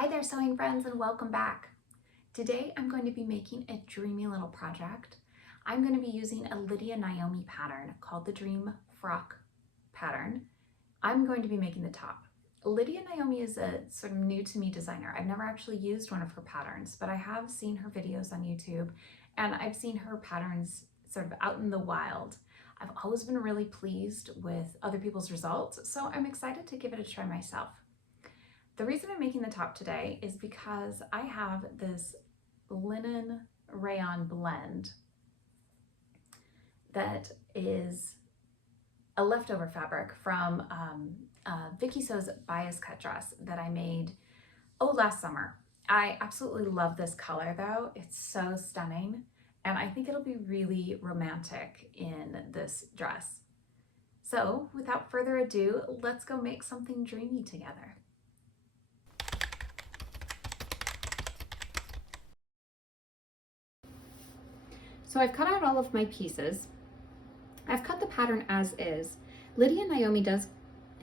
Hi there, sewing friends, and welcome back. Today I'm going to be making a dreamy little project. I'm going to be using a Lydia Naomi pattern called the Dream Frock pattern. I'm going to be making the top. Lydia Naomi is a sort of new to me designer. I've never actually used one of her patterns, but I have seen her videos on YouTube and I've seen her patterns sort of out in the wild. I've always been really pleased with other people's results, so I'm excited to give it a try myself. The reason I'm making the top today is because I have this linen rayon blend that is a leftover fabric from Vicky Sew's bias cut dress that I made last summer. I absolutely love this color though. It's so stunning and I think it'll be really romantic in this dress. So without further ado, let's go make something dreamy together. So I've cut out all of my pieces. I've cut the pattern as is. Lydia Naomi does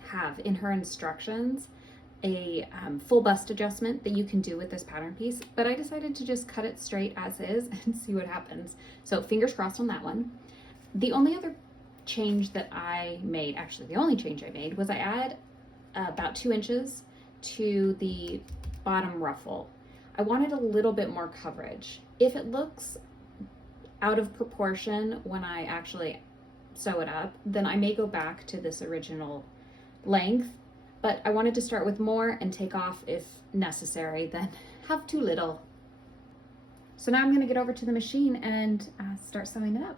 have in her instructions a full bust adjustment that you can do with this pattern piece, but I decided to just cut it straight as is and see what happens. So fingers crossed on that one. The only other change that I made, actually the only change I made, was I add about 2 inches to the bottom ruffle. I wanted a little bit more coverage. If it looks out of proportion when I actually sew it up, then I may go back to this original length, but I wanted to start with more and take off if necessary, then have too little. So now I'm going to get over to the machine and start sewing it up.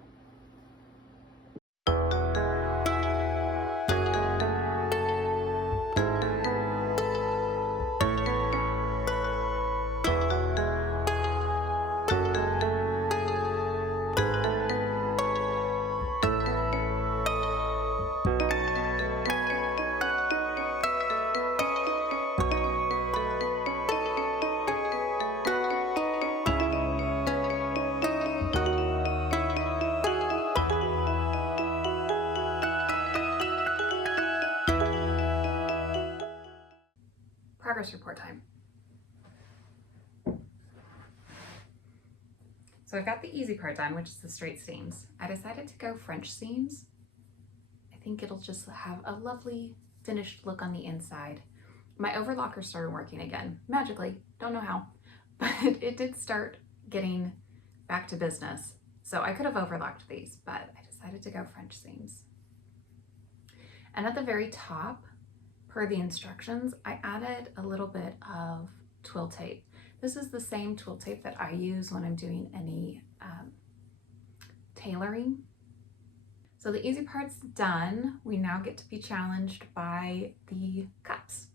Progress report time. So I've got the easy part done, which is the straight seams. I decided to go French seams. I think it'll just have a lovely finished look on the inside. My overlocker started working again, magically, don't know how, but it did start getting back to business. So I could have overlocked these, but I decided to go French seams. And at the very top, per the instructions, I added a little bit of twill tape. This is the same twill tape that I use when I'm doing any tailoring. So the easy part's done. We now get to be challenged by the cups.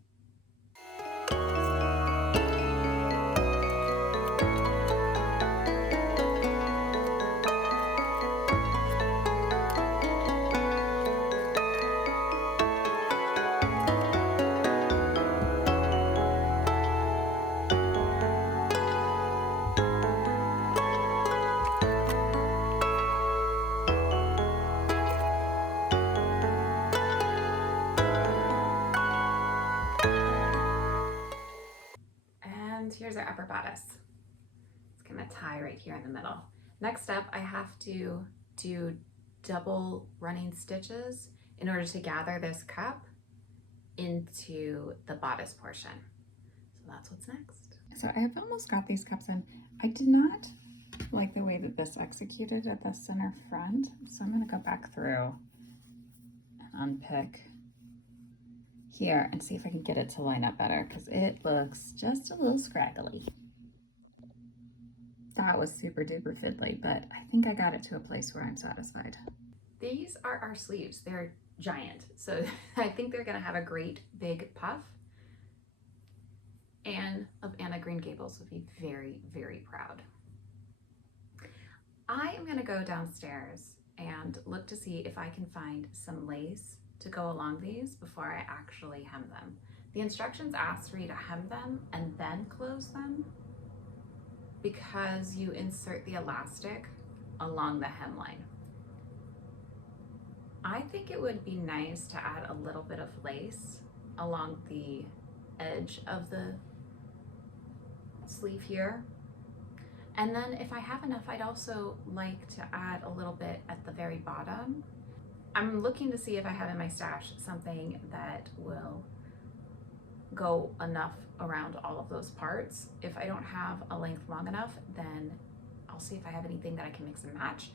Here's our upper bodice. It's gonna tie right here in the middle. Next up, I have to do double running stitches in order to gather this cup into the bodice portion. So that's what's next. So I've almost got these cups in. I did not like the way that this executed at the center front, so I'm gonna go back through and unpick here and see if I can get it to line up better, because it looks just a little scraggly. That was super duper fiddly, but I think I got it to a place where I'm satisfied. These are our sleeves. They're giant, so I think they're gonna have a great big puff. Anne of Anna Green Gables would be very, very proud. I am gonna go downstairs and look to see if I can find some lace to go along these before I actually hem them. The instructions ask for you to hem them and then close them because you insert the elastic along the hemline. I think it would be nice to add a little bit of lace along the edge of the sleeve here. And then if I have enough, I'd also like to add a little bit at the very bottom. I'm looking to see if I have in my stash something that will go enough around all of those parts. If I don't have a length long enough, then I'll see if I have anything that I can mix and match.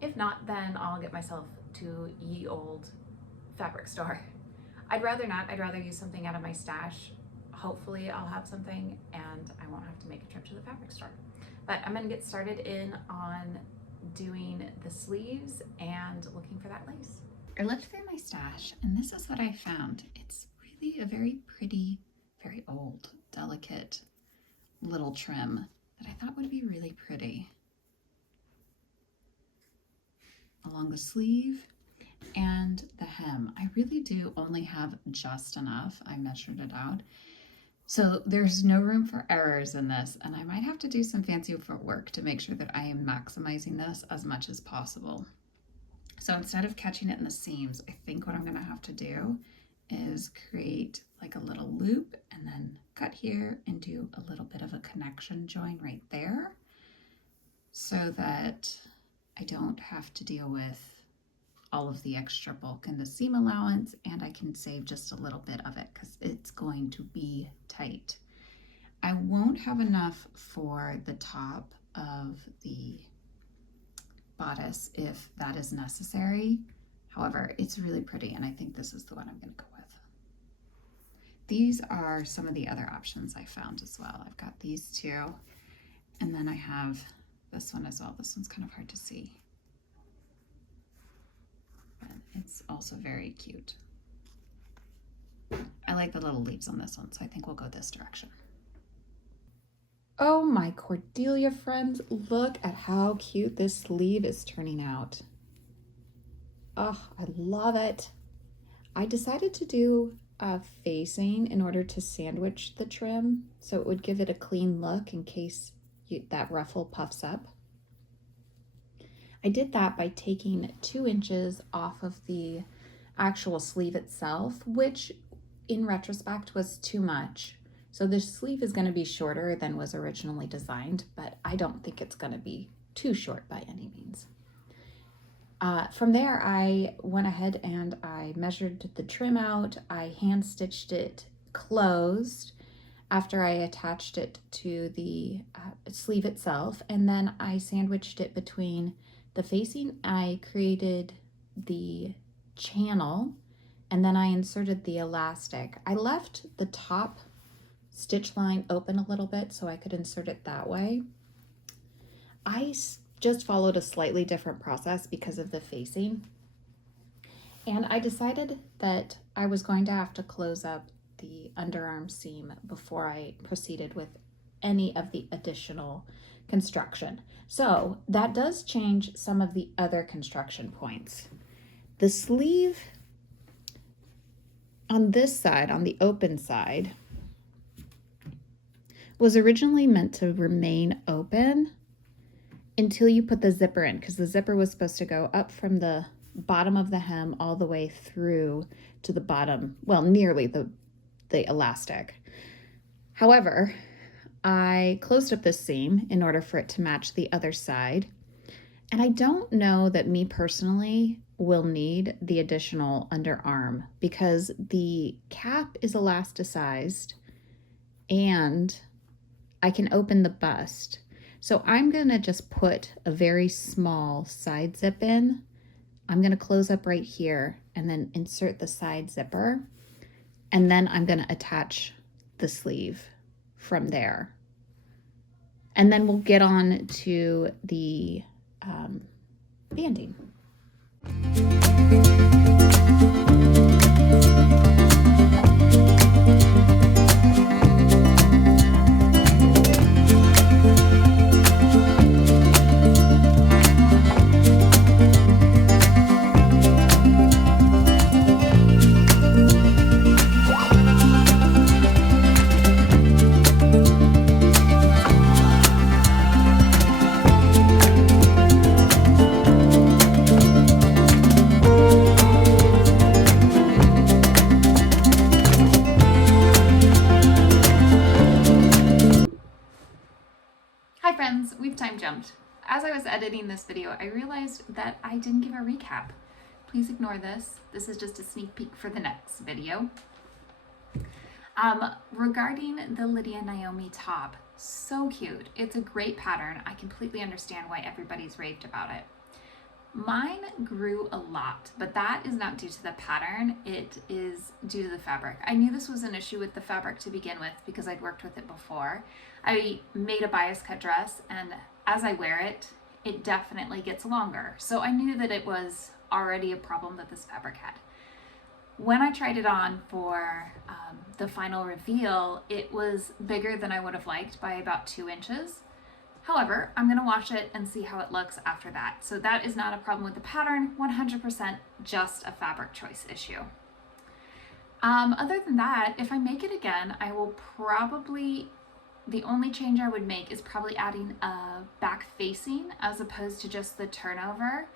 If not, then I'll get myself to ye old fabric store. I'd rather not. I'd rather use something out of my stash. Hopefully I'll have something and I won't have to make a trip to the fabric store. But I'm gonna get started in on doing the sleeves and looking for that lace. I looked through my stash and this is what I found. It's really a very pretty, very old, delicate little trim that I thought would be really pretty along the sleeve and the hem. I really do only have just enough. I measured it out. So there's no room for errors in this, and I might have to do some fancy footwork to make sure that I am maximizing this as much as possible. So instead of catching it in the seams, I think what I'm gonna have to do is create like a little loop and then cut here and do a little bit of a connection join right there so that I don't have to deal with all of the extra bulk in the seam allowance, and I can save just a little bit of it because it's going to be tight. I won't have enough for the top of the bodice if that is necessary. However, it's really pretty and I think this is the one I'm going to go with. These are some of the other options I found as well. I've got these two, and then I have this one as well. This one's kind of hard to see. It's also very cute. I like the little leaves on this one, so I think we'll go this direction. Oh my Cordelia friends, look at how cute this sleeve is turning out. Oh, I love it. I decided to do a facing in order to sandwich the trim so it would give it a clean look in case that ruffle puffs up. I did that by taking 2 inches off of the actual sleeve itself, which in retrospect was too much. So the sleeve is going to be shorter than was originally designed, but I don't think it's going to be too short by any means. From there, I went ahead and I measured the trim out. I hand stitched it closed after I attached it to the sleeve itself, and then I sandwiched it between the facing. I created the channel and then I inserted the elastic. I left the top stitch line open a little bit so I could insert it that way. I just followed a slightly different process because of the facing. And I decided that I was going to have to close up the underarm seam before I proceeded with any of the additional construction. So that does change some of the other construction points. The sleeve on this side, on the open side, was originally meant to remain open until you put the zipper in, because the zipper was supposed to go up from the bottom of the hem all the way through to the bottom, well, nearly the elastic. However, I closed up this seam in order for it to match the other side. And I don't know that me personally will need the additional underarm because the cap is elasticized and I can open the bust. So I'm gonna just put a very small side zip in. I'm gonna close up right here and then insert the side zipper. And then I'm gonna attach the sleeve from there. And then we'll get on to the banding. friends, we've time jumped. As I was editing this video, I realized that I didn't give a recap. Please ignore this. This is just a sneak peek for the next video. Regarding the Lydia Naomi top, so cute. It's a great pattern. I completely understand why everybody's raved about it. Mine grew a lot, but that is not due to the pattern. It is due to the fabric. I knew this was an issue with the fabric to begin with because I'd worked with it before. I made a bias cut dress, and as I wear it, it definitely gets longer. So I knew that it was already a problem that this fabric had. When I tried it on for the final reveal, it was bigger than I would have liked by about 2 inches. However, I'm going to wash it and see how it looks after that. So that is not a problem with the pattern, 100% just a fabric choice issue. Other than that, if I make it again, I will probably, the only change I would make is probably adding a back facing as opposed to just the turnover.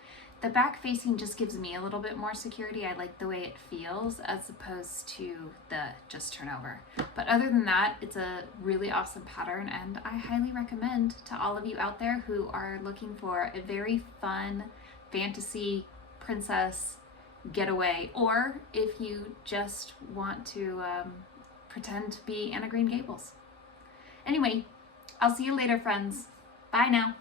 The back facing just gives me a little bit more security. I like the way it feels as opposed to the just turnover. But other than that, it's a really awesome pattern, and I highly recommend to all of you out there who are looking for a very fun fantasy princess getaway, or if you just want to pretend to be Anna Green Gables. Anyway, I'll see you later, friends. Bye now.